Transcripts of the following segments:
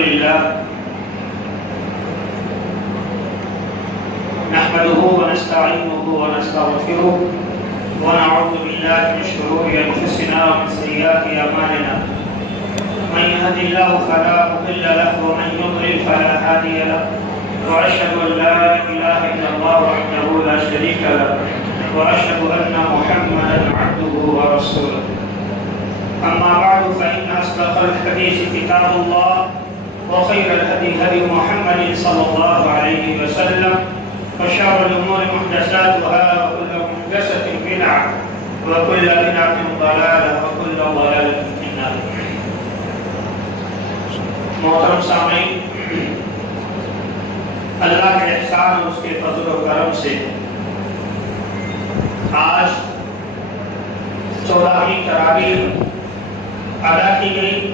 لله نحمده ونستعينه ونستغفره ونعوذ بالله من شرور أنفسنا ومن سيئات أعمالنا من يهد الله فلا مضل له ومن يضلل فلا هادي له وأشهد أن لا إله إلا الله وحده لا شريك له وأشهد أن محمدا عبده ورسوله أما بعد فإن أصدق الحديث كتاب الله وخير الهدي هدي محمد صلى الله عليه وسلم وشر الأمور محدثاتها وكل محدثة بدعة وكل بدعة ضلالة وكل ضلالة في النار. محترم سامعین، اللہ کے احسان اور اس کے فضل و کرم سے آج 14ویں تراویح ادا کی گئی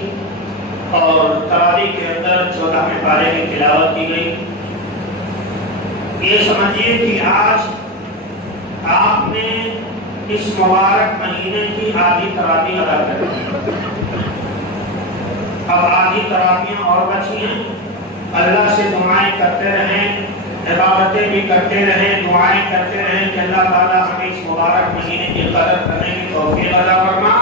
اور تراویح کے اندر 14ویں پارے کی تلاوت کی گئی. یہ سمجھیے کہ آج آپ نے اس مبارک مہینے کی آدھی تراویح ادا کر دی. اب آدھی تراویح اور بچی ہیں. اللہ سے دعائیں کرتے رہیں، عبادتیں بھی کرتے رہیں، دعائیں کرتے رہیں کہ اللہ تعالیٰ ہمیں اس مبارک مہینے کی قدر کرنے کی توفیق عطا فرما،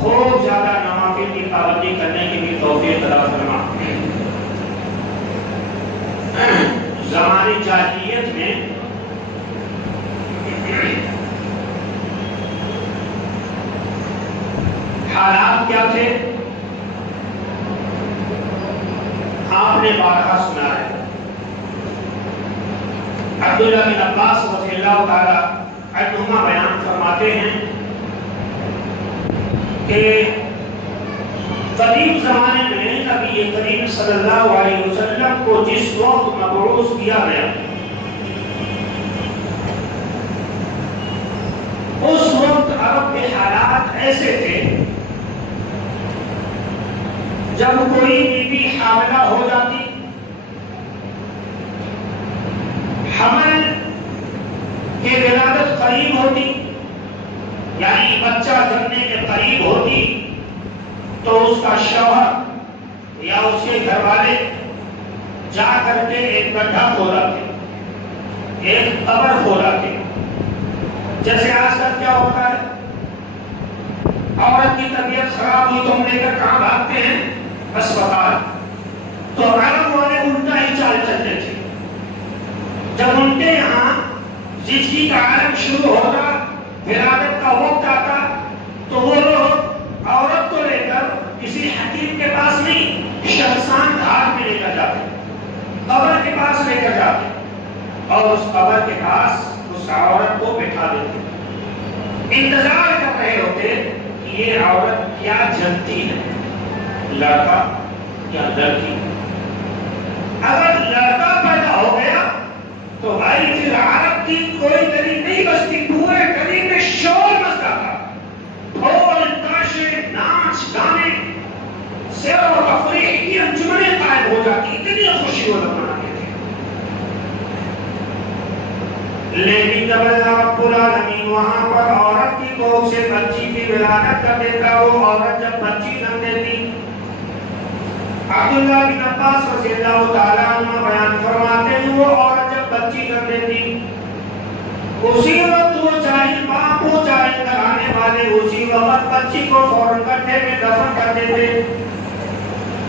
خوب زیادہ نوافل کی پابندی کرنے کی بھی توفیق عطا فرما. زمانے جاہلیت میں حالات کیا تھے آپ نے بارہا سنا ہے. عبداللہ بن عباس رضی اللہ تعالی عنہما بیان فرماتے ہیں کہ قدیم زمانے میں نبی کریم صلی اللہ علیہ وسلم کو جس وقت مبعوث کیا گیا اس وقت عرب کے حالات ایسے تھے جب کوئی بیوی حاملہ ہو جاتی، حمل کی ولادت قریب ہوتی یعنی بچہ جننے کے قریب ہوتی تو اس کا شوہر یا اس کے گھر والے جا کر کے ایک گڈھا کھولاتے، ایک قبر کھولاتے. جیسے آج کل کیا ہوتا ہے، عورت کی طبیعت خراب ہوئی تو ہم لے کر کہاں بھاگتے ہیں؟ اسپتال. تو عرب والے الٹا ہی چال چلتے تھے. جب ان کے یہاں زچگی کا عالم شروع ہوگا، ولادت کا وقت آتا تو وہ لوگ عورت کو لے کر کسی حکیم کے پاس نہیں، شمشان گھاٹ میں لے کر جاتے، قبر کے پاس لے کر جاتے اور اس قبر کے پاس اس عورت کو بٹھا دیتے. انتظار کر رہے ہوتے کہ یہ عورت کیا جنتی ہے، لڑکا یا لڑکی. اگر لڑکا پیدا ہو گیا تو بھائی پھر عرب کی کوئی گلی نہیں بچتی، پورے گلی میں شور مچ جاتا، ڈھول تاشے ناچ گانے سیر و تفریح کی انجمنیں قائم ہو جاتی، اتنی خوشی وہ لوگ مناتے تھے. لیکن جب اللہ رب العالمین وہاں پر عورت کی کوکھ سے بچی کی ولادت کر دیتا، وہ عورت جب بچی جنم دیتی، عبداللہ بن عباس رضی اللہ تعالیٰ عنہ بیان فرماتے ہیں وہ عورت جب بچی جنم دیتی اسی وقت وہ چاہے باپ ہو چاہے گھرانے والے اسی وقت بچی کو فوراً گڈھے میں دفن کر دیتے.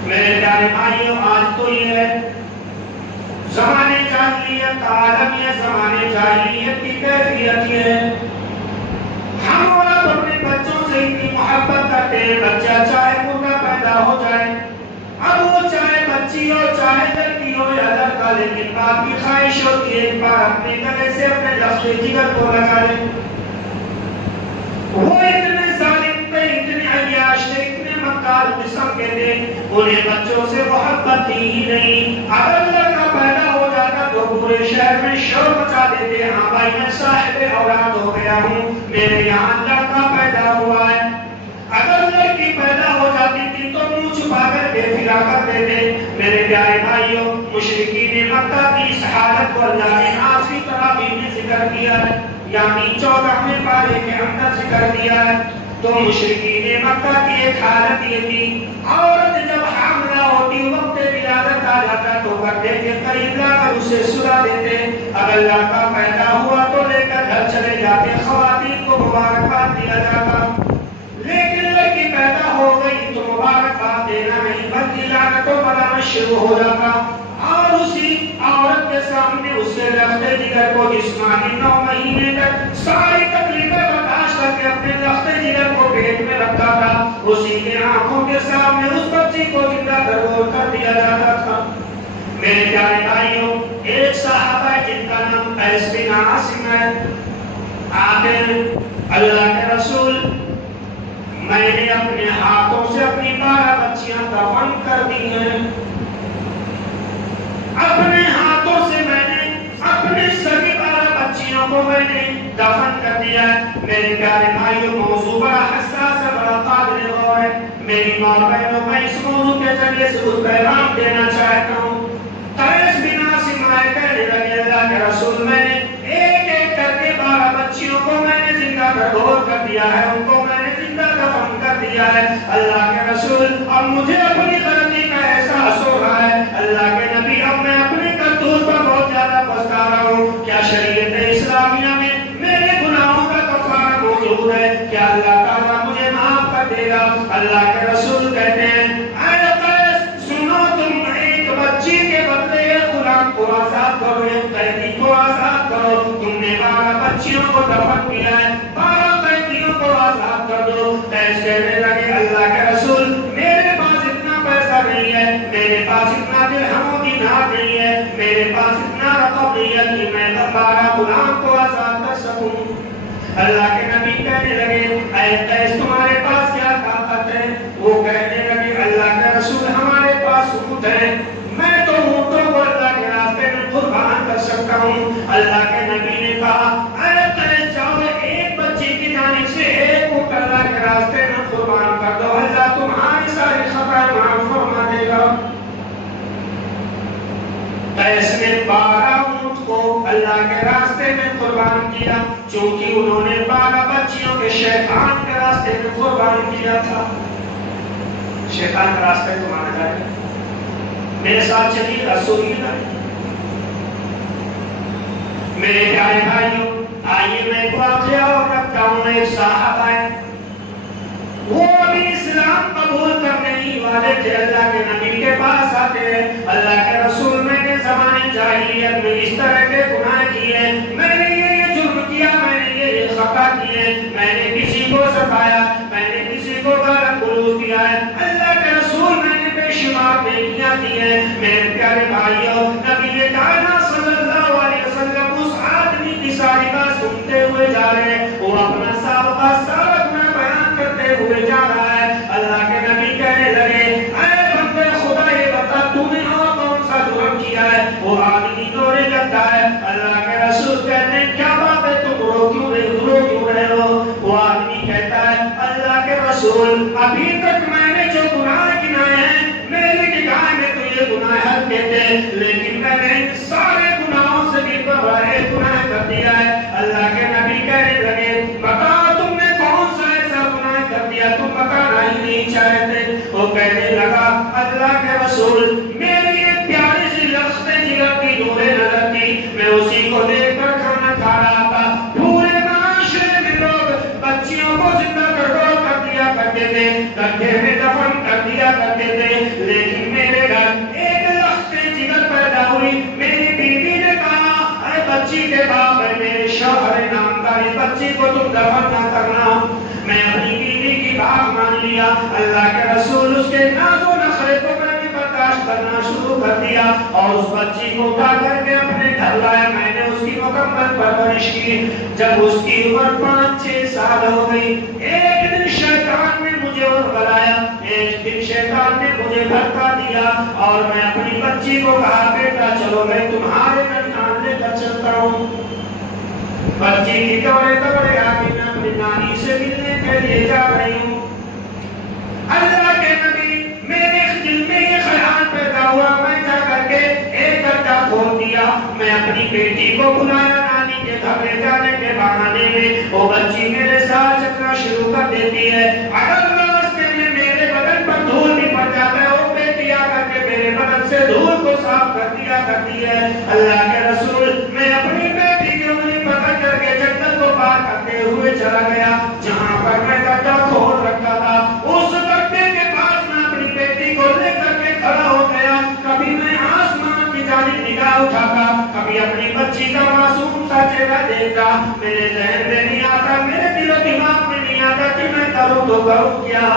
میرے پیارے بھائیوں، آج تو یہ ہے زمانے جاہلیت کا عالم، یہ زمانے جاہلیت کی کیفیت یہ ہے. ہم عورت اپنے بچوں سے اتنی محبت کرتے ہیں، بچہ چاہے مرغا پیدا ہو جائے، اب وہ چاہے بچی ہو چاہے لڑکی ہو یا لڑکا، لیکن باپ کی خواہش ہوتی ہے ایک بار اپنے گلے سے اپنے لفظ جگر کو لگا لے. وہ اتنے ظالم تھے، اتنے عیاش تھے، اتنے مکار قسم کے تھے، انہیں بچوں سے محبت تھی ہی نہیں. اگر لڑکا پیدا ہو جاتا تو پورے شہر میں شور مچا دیتے، ہاں بھائی میں صاحب اولاد ہو گیا ہوں، میرے یہاں لڑکا پیدا ہوا ہے. اگر لڑکی پیدا ہو جاتی تھی تو منہ چھپا کر بے فکر کر دیتے. میرے پیارے بھائیوں، مشرکین مکہ کی اس حالت کو اللہ نے آخری تراویح میں ذکر کیا ہے، یعنی 14ویں پارے کے اندر ذکر کیا ہے. تو مشرکین مکہ کی ایک حالت یہ تھی، عورت جب حاملہ ہوتی وقت اسے سلا دیتے. اگر لڑکا پیدا ہوا تو لے کر گھر چلے جاتے, خواتین کو مبارکباد دیا جاتا. لیکن لڑکی پیدا ہو گئی تو مبارکباد دینا نہیں بلکہ لعنت و ملامت شروع ہو جاتا. اور اسی عورت کے سامنے اس کے لختے جگر کو جسمانی 9 مہینے تک ساری تکلیفیں برداشت کر کے اپنے لختے جگر کو پیٹ میں رکھتا تھا. اسی کے آنکھوں کے سامنے اس بچی کو زندہ درگور کر دیا جاتا تھا. میرے پیارے بھائیوں, ایک صحابہ جن کا نام قیس بن عاصم ہے, آتے ہیں اللہ کے رسول, میں نے اپنے ہاتھوں سے اپنی 12 بچیاں دفن کر دی ہیں. اپنے ہاتھوں سے میں نے اپنے سبھی 12 بچیوں کو میں نے دفن کر دیا ہے. میرے پیارے بھائیوں, موضوع بڑا حساس ہے, بڑا قابل غور ہے. میری ماں بہنوں, میں اس موضوع کے ذریعے سے کچھ پیغام دینا چاہتا ہوں. قیس بن عاصم آئے کہنے لگے اللہ کے رسول, میں نے ایک ایک کر کے 12 بچیوں کو میں نے زندہ درگور کر دیا ہے, ان کو میں نے زندہ دفن کر دیا ہے. اللہ کے رسول, اب مجھے اپنی غلطی کا احساس ہو رہا ہے. اللہ کے نبی, اب میں اپنے کرتوت پر بہت زیادہ پچھتا رہا ہوں. کیا شریعت اسلامیہ میں میرے گناہوں کا کفارہ موجود ہے؟ کیا اللہ تعالیٰ مجھے معاف کر دے گا؟ اللہ کے رسول کہتے ہیں, اے قیس سنو, تم ایک بچی کے بدلے ایک غلام کو آزاد کرو, ایک قیدی کو آزاد کرو. تم نے 12 بچیوں کو دفن کیا ہے, 12 قیدیوں کو آزاد کر دو. قیس کہنے لگے اللہ کے رسول, میرے پاس اتنا پیسہ نہیں ہے, میرے پاس اتنا درہم و دینار نہیں ہے, میرے پاس اتنا رقم نہیں ہے کہ میں 12 غلام کو آزاد کر سکوں. اللہ کے نبی کہنے لگے, اے قیس تمہارے پاس کیا طاقت ہے؟ وہ کہنے لگے اللہ کے رسول, ہمارے پاس اونٹ ہے, میں تو اونٹوں کو اللہ کے راستے میں قربان کر سکتا ہوں. اللہ کے نبی نے کہا, اے قیس جاؤ, ایک بچی کی جانب سے ایک اونٹ اللہ کے راستے میں قربان کر دو, اللہ تمہاری ساری خطائیں معاف فرما دے گا. قیس نے 12 اونٹ کو اللہ کے راستے میں قربان کیا, چونکہ انہوں نے 12 بچیوں کے شیطان کے راستے میں قربان کیا تھا. شیطان کے راستے کو مانا جائے. میرے ساتھ چلیے رسول اللہ. میرے پیارے بھائیوں, آئیے میں ایک واقعہ اور رکھتا ہوں. ایک صحابہ ہے, وہ ابھی اسلام قبول کرنے ہی والے تھے. اللہ کے نبی کے پاس آتے ہیں, اللہ کے رسول, میں نے زمانے جاہلیت میں اس طرح کے گناہ کیے, میں نے یہ جرم کیا, میں نے یہ خطا کیے, میں نے کسی کو ستایا, میں نے کسی کو غلط گلوز کیا ہے. اللہ کے رسول, میں نے بے شمار نیکیاں کی ہیں. میرے پیارے بھائیوں, نبی کائنات صلی اللہ علیہ وسلم اس آدمی کی ساری بات سنتے ہوئے جا رہے ہیں. وہ اپنا سابقہ سارا گناہ بیان کرتے ہوئے جا رہا ہے. اللہ کے نبی کہنے لگے, اے بندے خدا, یہ بتا تو نے اور کون سا جرم کیا ہے؟ وہ آدمی رونے لگتا ہے. اللہ کے رسول کہتے ہیں, کیا بات ہے, تم رو کیوں رہے ہو؟ وہ آدمی کہتا ہے, اللہ کے رسول, ابھی تک میں نے جو گناہ گنائے ہیں, میری نگاہ میں تو یہ گناہ ہلکے تھے, لیکن میں نے ان سارے گناہوں سے بھی بڑا ایک گناہ کر دیا ہے. اللہ کے نبی کہنے لگے, بتاؤ تم نے کون سا ایسا گناہ کر دیا, تم بتانا ہی نہیں چاہتے. وہ کہنے لگا, اللہ کے رسول, میری ایک پیاری سی لخت جگر کی نور نظر تھی, میں اسی کو دیکھ کر کھانا کھا رہا تھا. پورے معاشرے میں لوگ بچیوں کو زندہ کر دیا کرتے تھے, گڈھے میں دفن کر دیا کرتے تھے, لیکن میرے گھر ایک لخت جگر پیدا ہوئی. میری بیوی نے کہا, اے بچی کے باپ, ہے میرے شوہر نامدار, بچی کو تم دفن نہ کرنا. میں اپنی بیوی کی بات مان لیا. اللہ کے رسول, اس کے ناز و نخرے کو میں نے برداشت کرنا شروع کر دیا اور اس بچی کو اٹھا کر کے اپنے گھر لایا. میں نے اس کی مکمل پرورش کی. جب اس کی عمر 5-6 سال ہو گئی, ایک دن شیطان نے مجھے اور بلایا, ایک دن شیطان نے مجھے بھڑکا دیا اور میں اپنی بچی کو کہا, بیٹا چلو میں تمہارے ننھان لے کر چلتا ہوں. بچی کی دوڑے آگے میں اپنی نانی سے ملنے کے لیے جا رہی ہوں. اللہ کے نبی, میرے دل میں یہ خیال پیدا ہوا, میں جا کر کے ایک گڈھا کھود دیا. میں اپنی بیٹی کو بلایا, نانی کے گھر لے جانے کے بہانے میں وہ بچی میرے ساتھ چلنا شروع کر دیتی ہے. اگر راستے میں میرے بدن پر دھول بھی پڑ جاتا ہے, وہ بیٹی آ کر کے میرے بدن سے دھول کو صاف کر دیا کرتی ہے. اللہ کے رسول میں اپنی بیٹی کی انگلی پکڑ کر کے جنت کو پار کرتے ہوئے چلا گیا. جہاں پر میں گڈھا کھود رکھا تھا اس گڈھے کے پاس میں اپنی بیٹی کو لے کر کے کھڑا ہو گیا. کبھی میں آسمان کی جانب نگاہ اٹھاتا, کبھی اپنی بچی کا معصوم سا چہرہ دیکھتا. میرے ذہن میں نہیں آتا, میرے دل و دماغ میں نہیں آتا کہ میں کروں تو کروں کیا.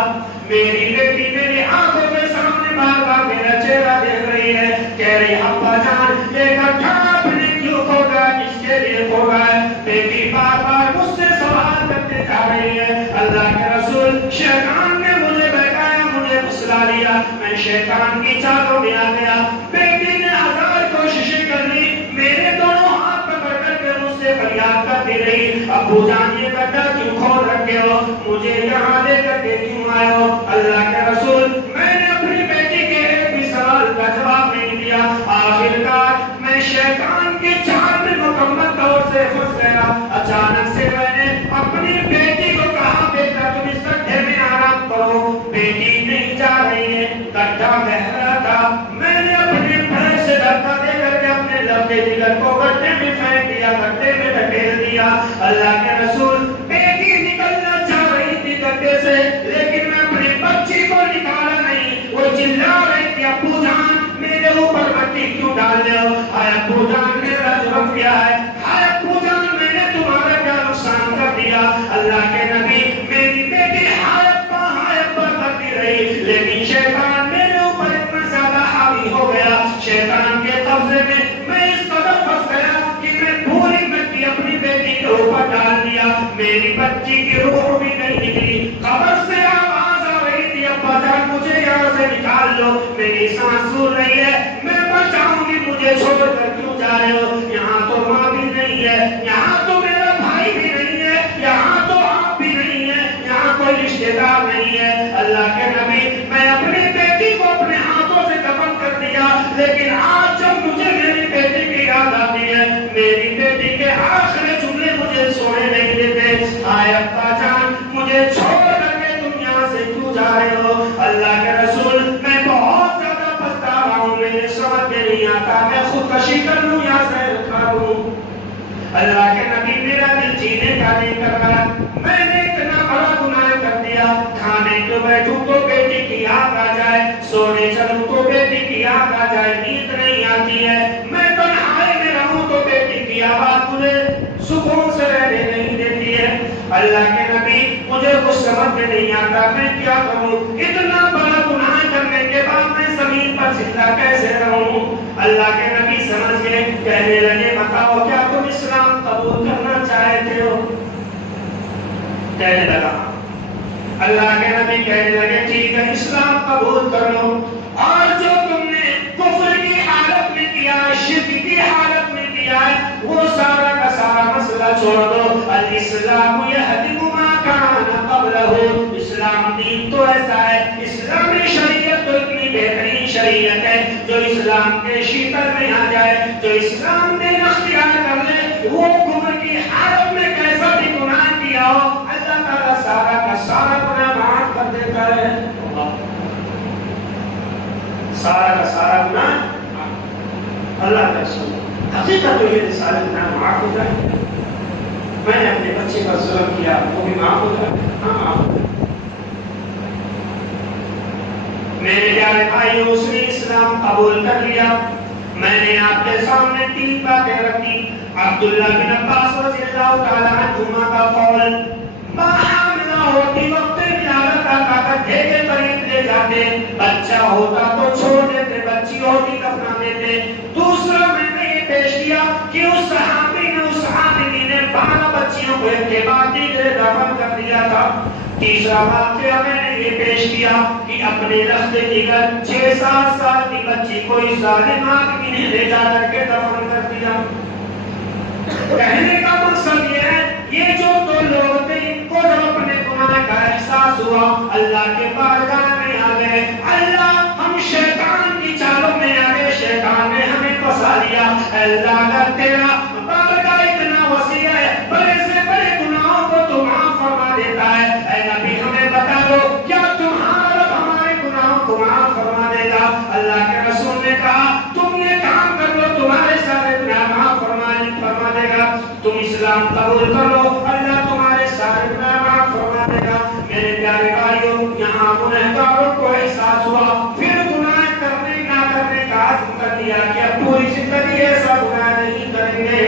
میری بیٹی میری آنکھوں کے سامنے بار بار میرا چہرہ دیکھ رہی ہے, کہہ رہی ابا جان یہ گڈھا آپ نے کیوں کھودا, کس کے لیے کھودا ہے. بیٹی بار بار مجھ سے سوال کرتے جا رہی ہے. اللہ کے رسول شیطان نے مجھے بہکایا, مجھے پھسلا لیا, میں شیطان کی چالوں میں آ گیا. بیٹی نے ہزار کوششیں کر لی, میرے دونوں ہاتھ پکڑ کر کے مجھ سے فریاد کرتی رہی, ابو جان یہ گڈھا کیوں کھود رکھے ہو, مجھے یہاں لے کر کے کیوں آئے ہو. اللہ کے رسول میں نے اپنی بیٹی کے ایک بھی سوال کا جواب نہیں دیا. آخرکار میں شیطان کے جال میں مکمل طور سے پھنس گیا. اچانک سے میں نے اپنی بیٹی کو کہا بیٹا تم اس گڈھے میں آرام کرو. بیٹی نہیں جا رہی ہے, گڈھا بہہ رہا تھا. میں نے اپنے پیر سے دھکا دے کر کے اپنے لبے جگر کو گڈھے میں پھینک دیا, گڈھے میں ڈھکیل دیا. اللہ کے رسول بیٹی نکلنا چاہ رہی تھی گڈھے سے, لیکن میں اپنی بچی کو نکالا نہیں. وہ چلا رہی تھی ابو جان میرے اوپر مٹی کیوں ڈال رہے ہو, ہائے ابو جان میرا جرم کیا ہے, ہائے ابو جان میں نے تمہارا کیا نقصان کر دیا. اللہ کے نبی میری بیٹی ہائے ابا کرتی رہی, لیکن شیطان میرے اوپر اتنا زیادہ حاوی ہو گیا. شیطان کے قبضے میں اس قدر پھنس گیا کہ میں پوری مٹی اپنی بیٹی کے اوپر ڈال دیا. میری بچی کی روح بھی نہیں نکلی. قبر سے آواز آ رہی تھی ابا جان مجھے یہاں سے نکال لو, میری سانس پھول رہی ہے, میں مر جاؤں گی, مجھے چھوڑ کر کیوں جا رہے ہو. یہاں تو ماں بھی نہیں ہے, یہاں تو میرا بھائی بھی نہیں ہے, یہاں تو آپ بھی نہیں ہے, یہاں کوئی رشتے دار نہیں ہے. اللہ کے نبی میں اپنی بیٹی کو اپنے ہاتھوں سے دفن کر دیا, لیکن آج جب مجھے میری بیٹی کی یاد آتی ہے, میری بیٹی کے آخری جملے مجھے سونے نہیں دیتے. آئے ابا جان مجھے چھوڑ کر کے تم یہاں سے کیوں جا رہے ہو. اللہ کے رسول میں بہت زیادہ پچھتا رہا ہوں, میرے سمجھ میں نہیں آتا میں خودکشی کر لوں یا زہر کھا لوں. اللہ کے نبی میرا دل جینے کا نہیں کر رہا, میں نے اتنا بڑا گناہ کر دیا. کھانے کو بیٹھوں تو بیٹی کی یاد آ جائے, سونے چلوں تو بیٹی کی یاد آ جائے, نیند نہیں آتی ہے. میں تنہائی میں رہوں تو بیٹی کی آواز مجھے سکون سے رہنے نہیں دیتی ہے. اللہ کے نبی مجھے کچھ سمجھ میں نہیں آتا میں کیا کروں. اتنا بڑا گناہ کرنے کے بعد میں زمین پر زندہ کیسے رہوں. اللہ کے نبی سمجھ گئے, کہنے لگے بتاؤ کیا تم اسلام قبول کرنا چاہتے ہو. کہنے لگا. اللہ کے نبی کہنے لگے ٹھیک ہے اسلام قبول کر لو, اور جو تم نے کفر کی حالت میں کیا ہے, شرک کی حالت میں کیا ہے, وہ سارا کا سارا مسئلہ چھوڑ دو. الاسلام یہدم ما کان قبلہ, اسلام دین تو ایسا ہے, اسلامی شریعت تو اتنی بہترین شریعت ہے جو اسلام کے شیطر میں آ جائے, جو اسلام نے اختیار کر لے, وہ کفر کی حالت میں کیسا بھی گناہ کیا ہو اللہ تعالیٰ سارا کا سارا گناہ معاف کر دیتا ہے. سارا کا سارا گناہ اللہ کا رسول حقیقت تو یہ سارے گناہ معاف ہو جائے. میں نے اپنے بچے پر ظلم کیا وہ بھی معاف ہو جائے, ہاں معاف ہو جائے. میرے پیارے بھائی اس نے اسلام قبول کر لیا. میں نے آپ کے سامنے 3 باتیں رکھی. عبداللہ بن عباس رضی اللہ تعالیٰ عنہما کا قول, ماں حاملہ ہوتی وقت ولادت آقا کا گھے کے قریب لے جاتے, بچہ ہوتا تو چھوڑ دیتے, بچی ہوتی دفنا دیتے. دوسرا میں نے یہ پیش کیا کہ اس صحابی نے اس عالمی نے 12 بچیوں کو ایک کے بعد دیگر دفن کر دیا تھا. تیسرا واقعہ میں نے یہ پیش کیا کہ اپنے رخت جگر 6-7 سال کی بچی کو اس ظالم آدمی نے لے جا کر کے دفن کر دیا. کہنے کا مقصد یہ ہے یہ جو 2 لوگ تھے ان کو جب اپنے گناہ کا احساس ہوا اللہ کے بارگاہ میں آ گئے. اللہ ہم شیطان کی چالوں میں آ گئے, شیطان نے ہمیں پھنسا لیا. اللہ اگر تیرا بارگاہ اتنا وسیع ہے, بڑے سے بڑے گناہوں کو تو معاف فرما دیتا ہے. اے نبی ہمیں بتا دو کیا تمہارا رب ہمارے گناہوں کو معاف فرما دے گا. اللہ کے رسول نے کہا تم نے اسلام قبول کر لو، اللہ تمہارے سارے گناہ معاف فرما دے گا۔ میرے پیارے بھائیوں، یہاں گنہگاروں کو احساس ہوا، پھر گناہ کرنے نہ کرنے کا عزم کر لیا کہ اب پوری زندگی ایسا گناہ نہیں کریں گے۔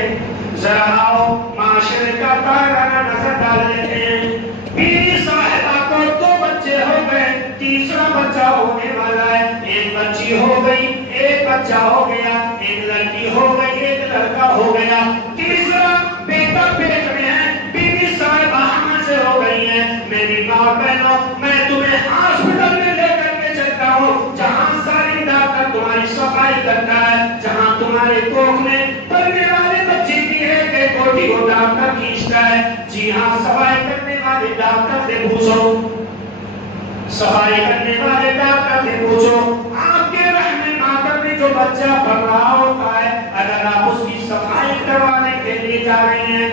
ذرا آؤ معاشرے کا دائرہ نظر ڈال لیتے ہیں۔ بیوی صاحبہ کو 2 بچے ہو گئے، تیسرا بچہ ہونے والا ہے، ایک بچی ہو گئی، ایک بچہ ہو گیا، ایک لڑکی ہو گئی، ایک لڑکا ہو گیا، تیسرا بیٹا پیٹ میں ہے، بیوی صاحبہ ہم سے ہو گئی ہے۔ میری ماں بہنوں، میں تمہیں ہاسپٹل میں لے کر کے چلتا ہوں، جہاں ساری ڈاکٹر تمہاری صفائی کرتا ہے، جہاں تمہارے کوکھ میں پلنے والے بچے کی ایک کوٹی کو ڈاکٹر کھینچتا ہے۔ جی ہاں، صفائی کرنے والے ڈاکٹر سے پوچھو، صفائی کرنے والے ڈاکٹر سے پوچھو، آپ کے رحم مادر میں جو بچہ پڑ رہا ہوتا ہے، اگر آپ اس کی صفائی کروانے کے لیے جا رہے ہیں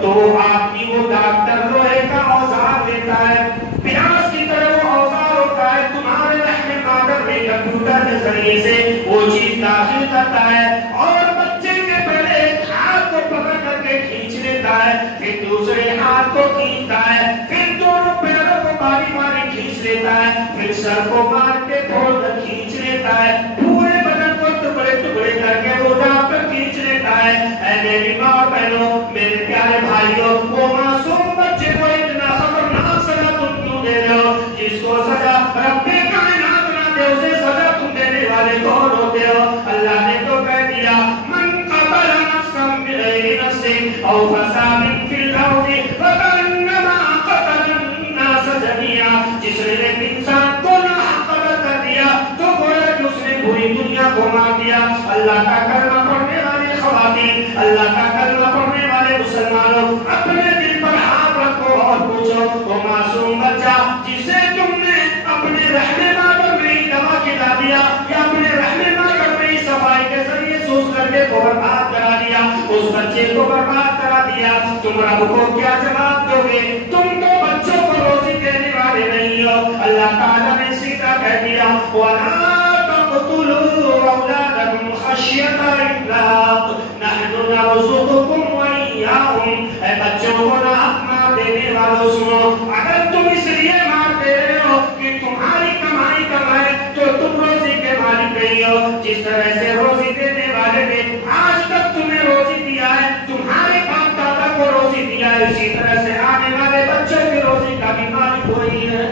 تو آپ کی وہ ڈاکٹر لوہے کا اوزار دیتا ہے، پیاس کی طرح وہ اوزار ہوتا ہے، تمہارے رحم مادر میں کمپیوٹر کے ذریعے سے وہ چیز داخل کرتا ہے اور بچے کے پہلے ایک ہاتھ کو پکڑ کر کے کھینچ لیتا ہے، پھر دوسرے ہاتھ کو کھینچتا ہے، پھر دونوں پیروں کو باری باری کھینچ لیتا ہے، پھر سر کو مار کے پھوڑ کر کھینچ لیتا ہے، پورے بدن کو ٹکڑے ٹکڑے کر کے وہ ڈاکٹر کھینچ لیتا ہے۔ اے میری ماں اور بہنوں، میرے پیارے بھائیوں، وہ معصوم بچے کو اتنا خطرناک سزا تم کیوں دے رہے ہو؟ جس کو سزا رب کائنات نہ دے اسے سزا تم دینے والے کون ہوتے ہو؟ اللہ نے تو کہہ دیا، من قتل نفسا بغیر نفس او فساد فی الارض فکانما قتل الناس جميعا، جس نے ایک انسان کو ناحق قتل کر دیا تو گویا کہ اس نے پوری دنیا کو مار دیا۔ اللہ کا کلمہ پڑھنے والے خواتین، اللہ کا کلمہ پڑھنے والے مسلمانوں، اپنے دل پر ہاتھ رکھو اور پوچھو، وہ معصوم بچہ جسے تم نے اپنے رحم مادر میں ہی دوا کھلا دیا یا اپنے رحم مادر میں ہی صفائی کے ذریعے سوز کر کے کو برباد کرا دیا، اس بچے کو برباد کرا دیا، تم رب کو کیا جواب دو گے؟ تم تو بچوں کو روزی دینے والے نہیں ہو۔ اللہ تعالیٰ نے سیدھا کہہ دیا، وَلَا تَقْتُلُوا أَوْلَادَكُمْ خَشْيَةَ إِمْلَاقٍ نَحْنُ نَرْزُقُكُمْ وَإِيَّاهُمْ۔ اے بچوں کو نہ مار دینے والوں سنو، اگر تم اس لیے مار دے رہے ہو کہ تمہاری کمائی کمائے تو تم روزی کے مالک نہیں ہو۔ جس طرح سے روزی دینے والے نے آج تک تمہیں روزی دیا ہے، تمہارے باپ دادا کو روزی دیا ہے، اسی طرح سے آنے والے بچوں کی روزی کا بھی مالک وہی ہے۔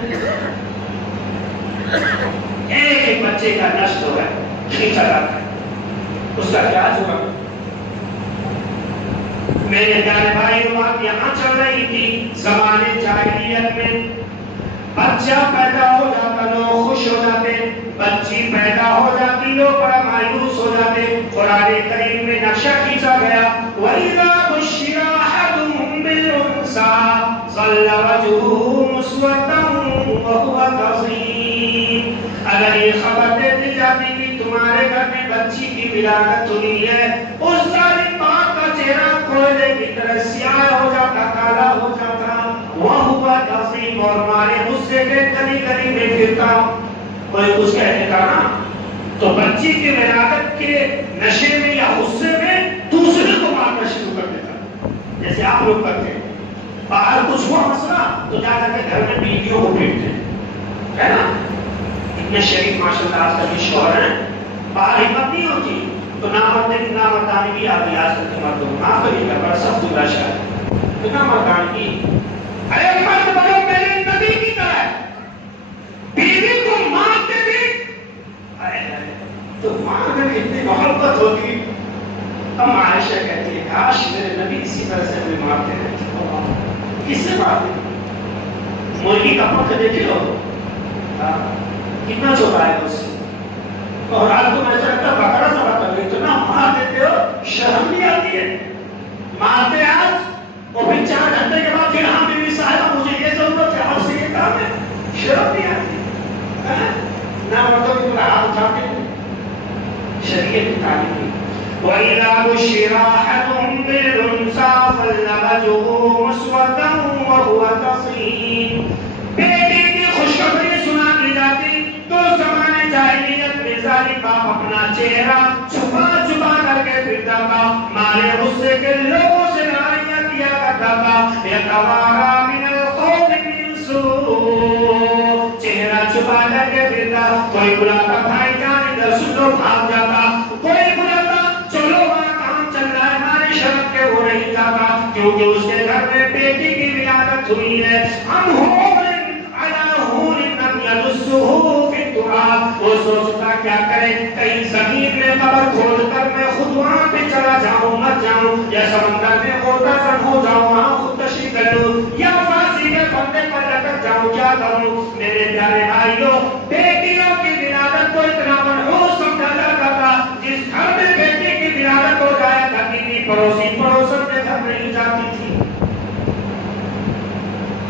ایک بچے کا نشت ہو ہے، کھینچا جاتا ہے، اس کا کیا جواب؟ میرے پیارے بھائی، بات یہاں چل رہی تھی زمانے جاہلیت میں، بچہ پیدا ہو جاتا لوگ خوش ہو جاتے، بچی پیدا ہو جاتی لوگ بڑا مایوس ہو جاتے۔ قرآن کریم میں نقشہ کھینچا گیا، وَإِذَا بُشِّرَ أَحَدُهُم بِالْأُنثَىٰ ظَلَّ وَجْهُهُ مُسْوَدًّا وَهُوَ كَظِيمٌ۔ اگر یہ خبر دے دی جاتی کہ تمہارے گھر میں بچی کی ولادت ہوئی ہے، اس ظالم باپ کا چہرہ کوئلے کی طرح سیاہ ہو جاتا، کالا ہو جاتا، وَهُوَ كَظِيمٌ، اور مارے غصے کے گلی گلی میں پھرتا۔ کوئی کچھ کہنے کا نا تو بچی کی ولادت کے نشے میں یا غصے میں دوسرے کو مارنا شروع کر دیتا، جیسے آپ لوگ کرتے ہیں۔ باہر کچھ ہوا مسئلہ تو جا کر کے گھر میں بیویوں کو پیٹتے ہیں، ہے نا؟ اتنے شریف ماشاءاللہ آج کل شوہر ہیں، باہر ہمت نہیں ہوتی تو نامردانی بھی آگے آج کل کے مردوں معاف کریے گا، بڑا سخت برا شاید اتنا مردان کی۔ ارے مرد بڑو میرے نبی کی طرح بیوی کو مارتے بھی، تو ماں اگر اتنی محبت ہوتی، ہم عائشہ کہتی ہے کاش میرے نبی اسی طرح سے ہمیں مارتے رہتے۔ کس سے مارتے؟ مرغی کا پنکھ دیکھے ہو کتنا چھوٹا ہے اس سے، اور آج تم ایسا لگتا بکرا سا بتا گئی، اتنا مار دیتے ہو، شرم نہیں آتی ہے؟ مارتے آج اور پھر 4 گھنٹے کے بعد پھر ہاں بیوی صاحبہ مجھے یہ ضرورت ہے، آپ سے یہ کام ہے، شرم نہیں آتی نہ؟ مردوں کی طرح ہاتھ اٹھاتے ہیں، شریعت کی تعلیم کی۔ وَإِذَا بُشِّرَ أَحَدُهُم بِالْأُنثَىٰ ظَلَّ وَجْهُهُ مُسْوَدًّا وَهُوَ كَظِيمٌ۔ بیٹی کی خوشخبری سنا دی جاتی تو زمانے جاہلیت میں ظالم باپ اپنا چہرہ چھپا چھپا کر کے پھرتا تھا، مارے غصے کے لوگوں سے لڑائیاں یتوارا من القوم من سوء، چہرہ چھپا کر کے پھرتا، کوئی بلاتا بھائی جان ادھر سن لو بھاگ جاتا، کوئی بلاتا چلو وہاں کام چل رہا ہے ہماری شرط کے وہ نہیں جاتا، کیونکہ اس کے گھر میں بیٹی کی ولادت ہوئی ہے. ہم وہ سوچتا کیا کرے، کہیں زمین میں قبر کھود کر میں خود وہاں پہ چلا جاؤں مر جاؤں، یا سمندر میں غرقہ ہو جاؤں وہاں خودکشی کر لوں، یا پھانسی کے پھندے پر لٹک جاؤں، کیا کروں؟ میرے پیارے بھائیوں، بیٹیوں کی ولادت کو اتنا منحوس سمجھا جاتا تھا، جس گھر میں بیٹی کی ولادت ہو جایا کرتی تھی پڑوسی پڑوسن کے گھر نہیں جاتی تھی.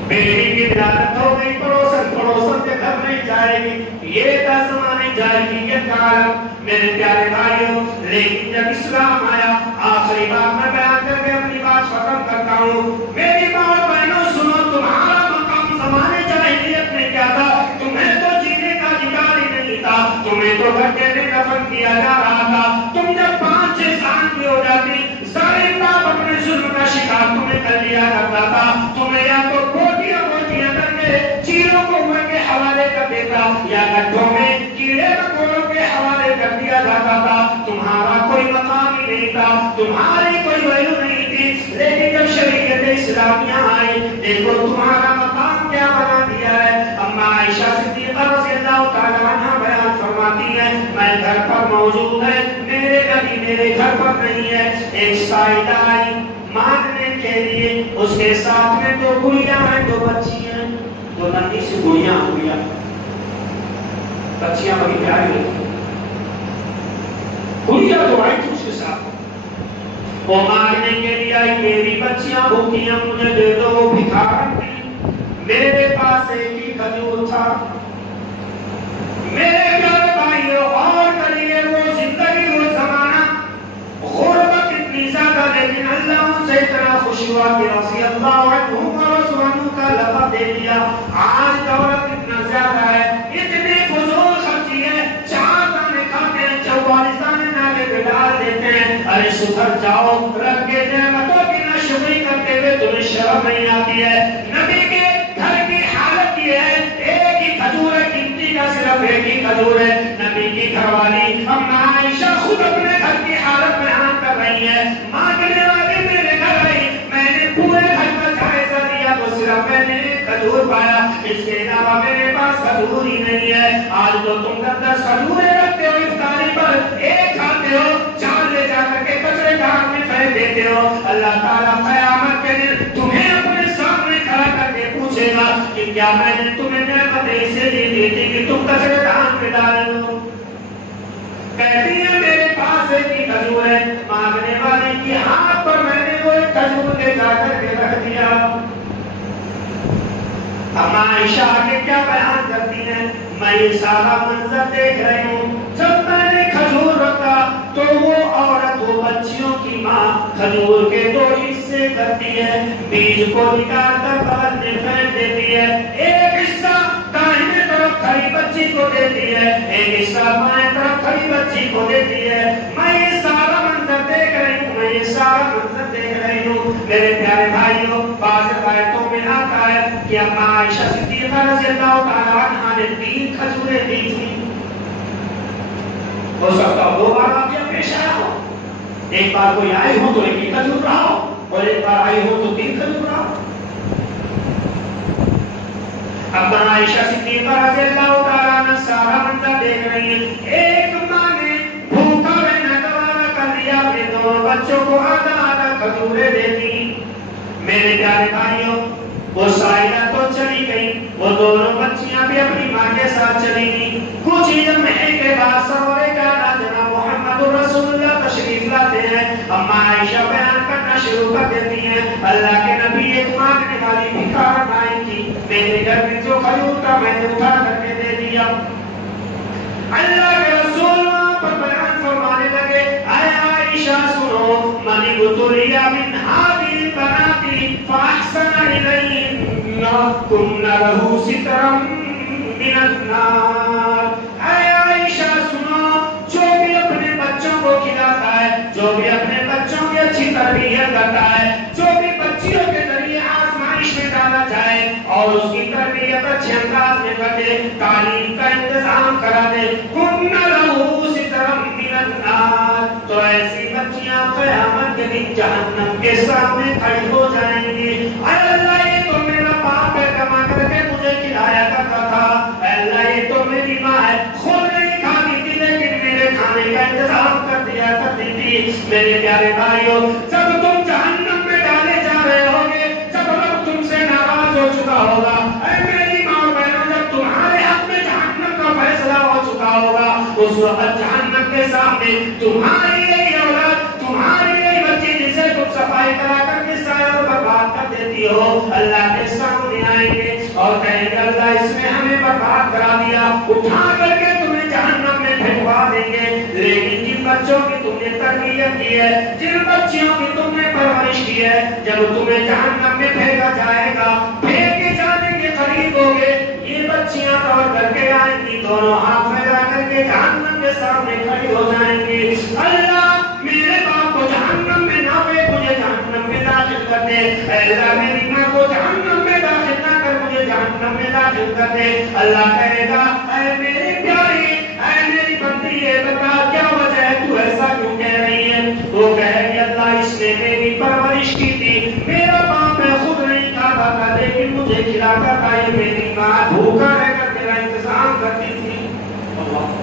بیٹی کی ولادت ہو گئی پڑوسن کے گھر نہیں جائے گی، یہ تھا زمانے جاہلیت کا عالم میرے پیارے بھائیوں. لیکن جب اسلام آیا، آخری بات میں بیان کر کے اپنی بات ختم کرتا ہوں. میری ماں اور بہنوں سنو، تمہارا مقام زمانے جاہلیت میں کیا تھا؟ تمہیں تو جینے کا ادھیکار ہی نہیں تھا، تمہیں تو گھٹے میں دفن کیا جا رہا تھا. تم جب 5-6 سال کی ہو جاتی، سارے باپ اپنے ظلم کا شکار تمہیں کر لیا کرتا تھا. تمہیں یا تو چیلوں کو ان کے حوالے کر دیتا، یا گڈھوں میں کیڑے مکوڑوں کے حوالے کر دیا جاتا تھا. تمہارا کوئی مقام ہی نہیں تھا، تمہاری کوئی ویلو نہیں تھی. لیکن جب شریعت اسلامیہ آئی، دیکھو تمہارا مقام کیا بنا دیا ہے. اما عائشہ صدیقہ رضی اللہ تعالی عنہا بیان فرماتی ہے، میں گھر پر موجود ہے، میرے نبی میرے گھر پر نہیں ہے. ایک سائدہ آئی مانگنے کے لیے، اس کے ساتھ میں 2 گڑیاں ہیں، 2 بچی ہیں، 2 ننھی سی گڑیاں بچیاں بڑی پیاری ہوتی، گڑیاں تو آئی تھی اس کے ساتھ. وہ مانگنے کے لیے آئی، میری بچیاں بھوکیاں مجھے دے دو. وہ بھکارن تھی، میرے پاس ایک ہی کھجور تھا. میرے پیارے بھائیوں اور کریے، وہ زندگی وہ زمانہ غربت اتنی زیادہ، لیکن اللہ ان سے اتنا خوش ہوا کہ رضی اللہ عنہ و رضوا عنہ کا لقب دے دیا. آج دولت اتنا زیادہ ہے، اتنی فضول خرچی ہے، 4 دانے کھاتے ہیں، 44 دانے نالے پہ ڈال دیتے ہیں. ارے سدھر جاؤ، رب کے نعمتوں کی ناشکری کرتے ہوئے تمہیں شرم نہیں آتی ہے؟ نبی کے گھر کی حالت یہ ہے، ایک ہی کھجور ہے، قیمتی کا صرف ایک ہی کھجور ہے. نبی کی گھر والی اما عائشہ خود اپنے گھر کی حالت بیان کر رہی ہے. مانگنے والی میرے گھر آئی، میں نے پورے گھر کا جائزہ لیا تو صرف میں نے کھجور پایا، اس کے علاوہ میرے پاس کھجور ہی نہیں ہے. آج تو تم 10 کھجوریں رکھتے ہو افطاری پر، ایک کھاتے ہو، 4 لے جا کر کے کچرے دان میں پھینک دیتے ہو. اللہ تعالیٰ قیامت کے دن تمہیں اپنے سامنے کھڑا کر کے پوچھے گا کہ کیا میں نے تمہیں نعمتیں اسے دی تھی کہ تم کچرے دان میں ڈال دو؟ کہتی ہے میرے پاس ایک ہی کھجور ہے. مانگنے والے کی ہاتھ پر میں نے وہ ایک کھجور لے جا کر کے رکھ دیا. اما عائشہ آگے کیا بیان کرتی ہیں، میں یہ سارا منظر دیکھ رہی ہوں. جب میں نے کھجور رکھا تو وہ عورت، وہ بچیوں کی ماں کھجور کے 2 حصے کرتی ہے، بیج کو نکال کر بغل میں پھینک دیتی ہے. ایک حصہ دائیں طرف کھڑی بچی کو دیتی ہے، ایک حصہ بائیں طرف کھڑی بچی کو دیتی ہے. میں یہ سارا منظر دیکھ رہی ہوں، میں یہ سارا منظر دیکھ رہی ہوں. میرے پیارے بھائیوں، بعض روایتوں میں آتا ہے کہ اما عائشہ صدیقہ رضی اللہ تعالی عنہا نے 3 کھجوریں دی تھی. ہو سکتا 2 بار آپ یہ پیش آیا ہو، ایک بار کوئی آئی ہو تو ایک ہی کھجور رہا ہو، اور ایک بار آئی ہو تو 3 کھجور رہا ہو. اب عائشہ صدیقہ رضی اللہ تعالی عنہ سارا منظر دیکھ رہی ہیں. ایک ماں نے بھوکا رہنا گوارا کر لیا، اپنے 2 بچوں کو آدھا کھجوریں دے دی. میرے پیارے بھائیوں، وہ سائلہ تو چلی گئی، وہ 2 بچیاں بھی اپنی ماں کے ساتھ چلی گئی. کچھ ہی لمحے کے بعد سرور کائنات جناب محمد رسول اللہ تشریف لاتے ہیں. اما عائشہ بیان کرنا شروع کر دیتی ہیں، اللہ کے نبی ایک مانگنے والی بھکارن آئی تھی، میرے گھر میں جو کھجور تھا میں نے اٹھا کر کے دے دیا. اللہ کے رسول وہاں پر بیان فرمانے لگے، اے عائشہ سنو، من ابتلی من هذه البنات فاحسن الیہن کن لہ سترا من النار. اے عائشہ سنو، جو بھی اپنے بچوں کو کھلاتا ہے، جو بھی اپنے بچوں کی اچھی تربیت کرتا ہے، جو بھی بچیوں کے ذریعے دے، تعلیم کا انتظام کرا دے، کن لہو سترم من النار، تو ایسی بچیاں قیامت کے دن جہنم کے سامنے کھڑی ہو جائیں گی. اے اللہ یہ تو میرا باپ ہے کما کر کے مجھے کھلایا کرتا تھا، اے اللہ یہ تو میری ماں ہے خود نہیں کھاتی تھی لیکن میرے کھانے کا انتظام کر دیا کرتی تھی. میرے پیارے بھائیوں جب تم جہنم میں ڈالے جا رہے ہوگے، جب رب تم سے ناراض ہو چکا ہوگا، اے میری ماں اور بہنوں جب تمہارے حق میں جہنم کا فیصلہ ہو چکا ہوگا، اس وقت جہنم کے سامنے تمہاری یہی اولاد، تمہاری یہی بچی جسے تم صفائی کرا کر کے سایہ برباد کر دیتی ہو، اللہ کے سامنے آئیں گے اور کہیں گے اللہ اس نے ہمیں برباد کرا دیا، اٹھا کر کے تمہیں جہنم میں پھینکوا دیں گے. لیکن جن بچوں کی تم نے تربیت کی ہے، جن بچیوں کی تم نے پرورش کی ہے، جب تمہیں جہنم میں پھینکا جائے گا، پھینکے جانے کے قریب ہوگے، یہ بچیاں دوڑ کر کے آئیں گی، دونوں ہاتھ پھیلا کر کے جہنم کے سامنے کھڑی ہو جائیں گی. اللہ میرے باپ کو جہنم میں نہ پھینک، مجھے جہنم میں داخل کر دے. اے اللہ میری ماں کو جہنم میں داخل نہ کر، مجھے جہنم میں داخل کر دے. اللہ کہے گا اے میری پیاری، اے میری بندی، یہ بتا کیا وجہ ہے تو ایسا کیوں کہہ رہی ہے؟ وہ کہے گی اللہ اس نے میری پرورش کی تھی، میرا باپ میں خود نہیں کھاتا تھا لیکن مجھے کھلاتا تھا، یہ میری ماں بھوکا رہ کر میرا انتظام کرتی تھی. اللہ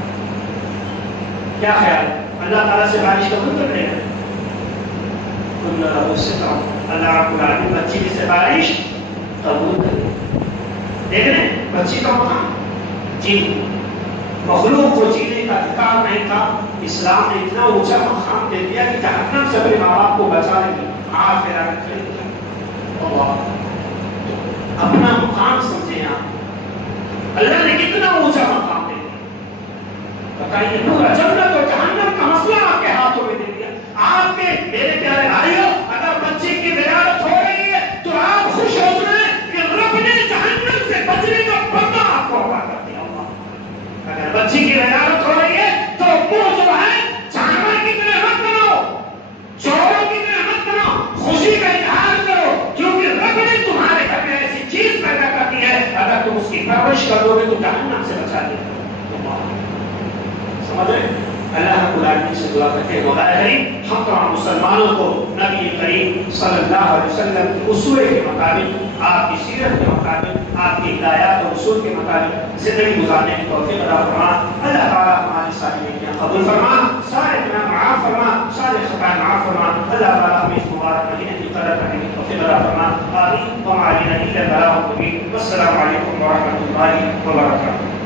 کیا خیال ہے؟ اللہ تعالیٰ سے بارش قبول کر لے گا. اللہ رب العالمین بچی کی سفارش قبول کر لے. دیکھ رہے ہیں بچی کا مقام، جی مخلوق کو جینے کا ادھکار نہیں تھا، اسلام نے اتنا اونچا مقام دے دیا کہ جہنم سے اپنے ماں باپ کو بچا لیں گے. آپ پھر آگے کھڑے اپنا مقام سمجھیں آپ، اللہ نے کتنا اونچا مقام دے دیا. بتائیے پورا جنت اور جہنم کا مسئلہ آپ کے ہاتھوں میں دے دیا. آپ کے میرے پیارے بھائیوں اگر بچے کی ولادت ہو رہی ہے تو آپ خوش ہو جائیں کہ رب نے جہنم سے بچنے کا پردہ آپ کو عطا کر دیا. اگر بچی کی ولادت ہو رہی ہے تو منہ جو ہے جانور کی طرح مت بنو، چوروں کی طرح مت بنو، خوشی کا اظہار کرو کیونکہ رب نے تمہارے گھر میں ایسی چیز پیدا کر دی ہے، اگر تم اس کی پرورش کرو گے تو جہنم سے بچا دے گا. سمجھ رہے؟ اللہ رب العالمین سے دعا کرتے ہیں مولا کریم ہم تمام مسلمانوں کو نبی کریم صلی اللہ علیہ وسلم کے اصول کے مطابق، آپ کی سیرت کے مطابق، آپ کی ہدایات اور اصول کے مطابق زندگی گزارنے کی توفیق عطا فرما. اللہ تعالیٰ ہماری ساری نیکیاں قبول فرما، سارے گناہ معاف فرما، سارے خطائیں معاف فرما. اللہ تعالیٰ ہمیں اس مبارک مہینے کی قدر کرنے کی توفیق عطا فرما. آمین. وما علینا الا البلاغ المبین. والسلام علیکم ورحمۃ اللہ وبرکاتہ.